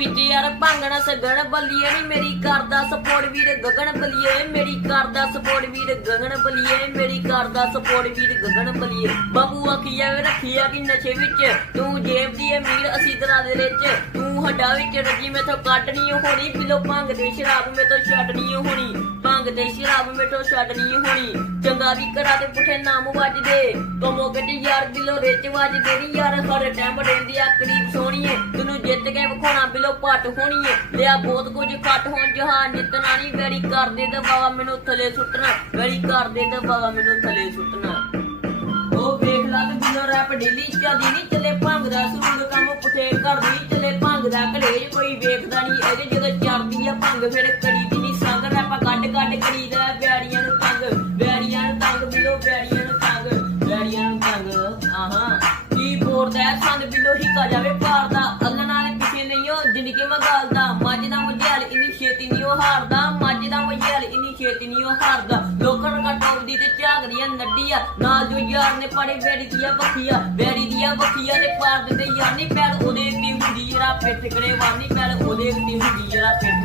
ਪੀਤੀ ਯਾਰ ਭੰਗਣਾ ਸਗਣ ਬਲੀਏ ਨੀ ਮੇਰੀ ਕਰਦਾ ਸਪੋਰਟ ਵੀਰ ਗਗਨ ਬਲੀਏ, ਮੇਰੀ ਕਰਦਾ ਸਪੋਰਟ ਵੀਰ ਗਗਨ ਬਲੀਏ, ਮੇਰੀ ਕਰਦਾ ਸਪੋਰਟ ਵੀਰ ਗਗਨ ਬਲੀਏ। ਬਾਬੂ ਆਖੀਆ ਵੇ ਰੱਖੀਆ ਕਿ ਨਸ਼ੇ ਵਿੱਚ। ਤੂੰ ਜੇਬ ਦੀ ਅਮੀਰ ਅਸੀਂ ਦਰਾਂ ਦੇ ਵਿੱਚ। ਤੂੰ ਹੱਡਾ ਵਿੱਚ ਰੱਜੀ, ਮੈਥੋਂ ਕੱਟਣੀ ਹੋਣੀ। ਬਿਲੋ ਭੰਗ ਦੇ ਸ਼ਰਾਬ ਮੈਥੋਂ ਛੱਡਣੀ ਹੋਣੀ। ਭੰਗ ਦੇ ਸ਼ਰਾਬ ਮੈਥੋਂ ਛੱਡਣੀ ਹੋਣੀ। ਚੰਗਾ ਵੀ ਕਰਾ ਤੇ ਪੁੱਠੇ ਨਾਮ ਵੱਜਦੇ। ਕਮੋ ਗੱਡੀ ਯਾਰ, ਬਿਲੋ ਰਿਚ ਵੱਜਦੇ ਨੀ। ਯਾਰ, ਹਰ ਟਾਈਮ ਰਹਿੰਦੀ ਆ, ਕਰੀਬ ਵਿਖਾਉਣਾ ਬਿਲੋ ਪੱਟ ਹੋਣੀਏ ਲਿਆ ਬਹੁਤ ਕੁਝ ਕੱਟ ਹੋਣ। ਜਹਾਨ ਜਿੱਤਣਾ ਨਹੀਂ ਗੜੀ ਕਰਦੇ ਤੇ ਮੈਨੂੰ ਥੱਲੇ ਸੁੱਟਣਾ। ਗੜੀ ਕਰਦੇ ਤੇ ਮੈਨੂੰ ਥੱਲੇ ਸੁੱਟਣਾ। ਉਹ ਵੇਖ ਲਾ ਤੇ ਬਿਲੋ ਰੈਪ ਡੇਲੀ ਚੱਲਦੀ ਨਹੀਂ ਚੱਲੇ ਭੰਗ ਦਾ ਸੂਗ ਕੰਮ ਪੁੱਠੇ ਕਰਦੀ, ਚੱਲੇ ਭੰਗ ਦਾ ਕਲੇਜ ਕੋਈ ਵੇਖਦਾ ਨਹੀਂ ਇਹਦੇ ਜਦੋਂ ਚੜਦੀ ਆ ਭੰਗ, ਫਿਰ ਕਰੀ ਦੀ ਨਹੀਂ ਸੰਗ। ਰੈਪਾ ਕੱਢ ਕੱਢ ਕਰੀਦਾ ਬਿਆੜੀਆਂ ਨੂੰ ਤੰਗ। ਬਿਆੜੀਆਂ ਨੂੰ ਤੰਗ ਬਿਲੋ ਬਿਆੜੀਆਂ ਨੂੰ ਤੰਗ। ਬਿਆੜੀਆਂ ਨੂੰ ਤੰਗ, ਆਹਾਂ। ਕੀ ਬੋਰਦਾ ਸੰਦ ਬਿਲੋ ਹਿੱਕਾ ਜਾਵੇ ਪਾਰ ਦਾ। ਨਹੀਂ ਉਹ ਹਾਰਦਾ, ਮੱਝ ਦਾ ਮੁਝਿਆਲ ਇਨੀ ਛੇਤੀ ਨਹੀਂ ਉਹ ਹਾਰਦਾ। ਲੋਕਾਂ ਨੂੰ ਘਟਾਉਂਦੀ ਤੇ ਝਾਗਦੀਆਂ ਨੱਡੀਆਂ ਨਾਲ ਜੋ ਯਾਰ ਨੇ ਪੜੇ, ਬੈੜੀ ਦੀਆਂ ਬੱਖੀਆਂ ਬੈੜੀ ਦੀਆਂ ਬੱਖੀਆਂ ਨੇ ਪਾਰ ਦਿੰਦੇ ਯਾਰ ਨਹੀਂ ਪੈਰ ਉਹਦੇ ਉੱਤੇ ਹੁੰਦੀ ਜਿਹੜਾ ਪਿੱਠ ਕਰੇ ਵਾਰਨੀ ਪੈਰ ਉਹਦੇ ਦੀ ਹੁੰਦੀ ਜਿਹੜਾ ਪਿੱਠ